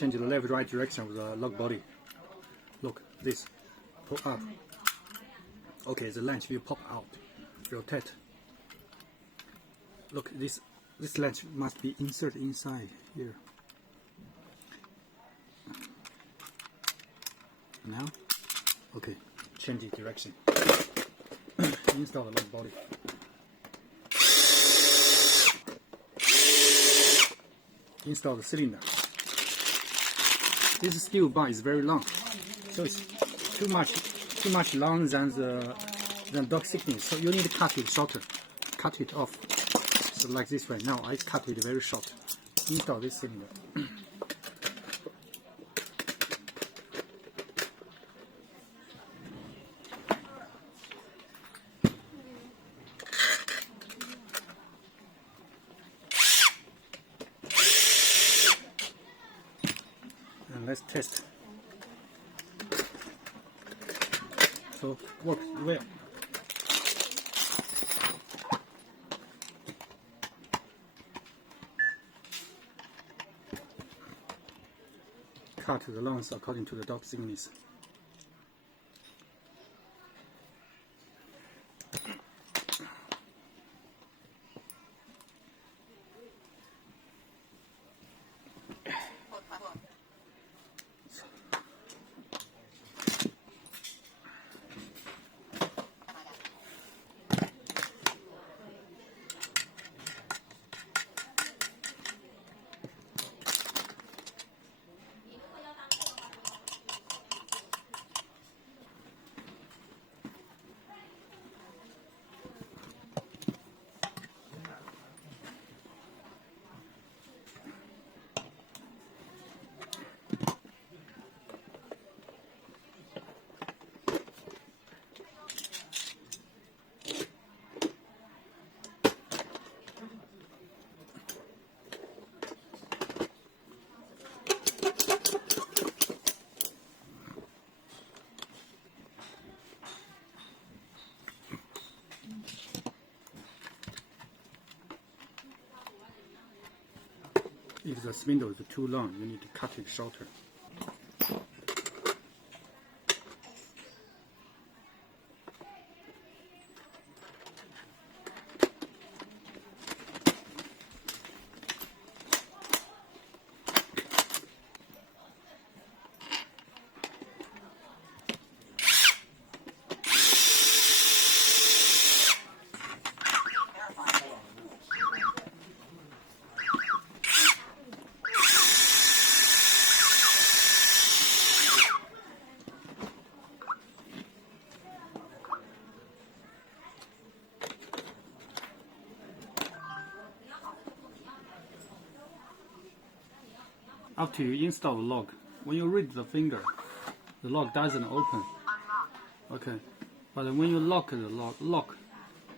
change the left right direction of the lock body. Look, this pull up. Okay, the latch will pop out. Rotate. Look, this latch must be inserted inside here. Now, okay, change the direction. Install the lock body. Install the cylinder. This steel bar is very long, so it's too much longer than dog thickness. So you need to cut it shorter. Cut it off. So like this way. Now I cut it very short. Install this cylinder. And let's test. So works well. Cut the length according to the dog thickness. If the spindle is too long, you need to cut it shorter. After you install the lock, when you read the finger, the lock doesn't open. Okay, but when you lock the lock,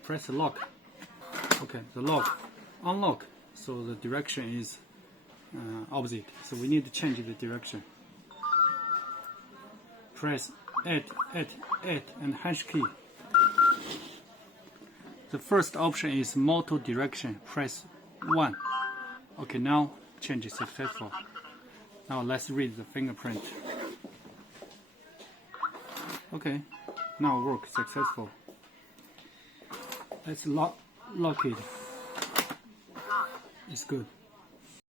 press the lock. Okay, the lock unlock, so the direction is opposite. So we need to change the direction. Press add and hash key. The first option is motor direction. Press 1. Okay, now change is successful. Now let's read the fingerprint. Okay, now work successful. Let's lock it. It's good.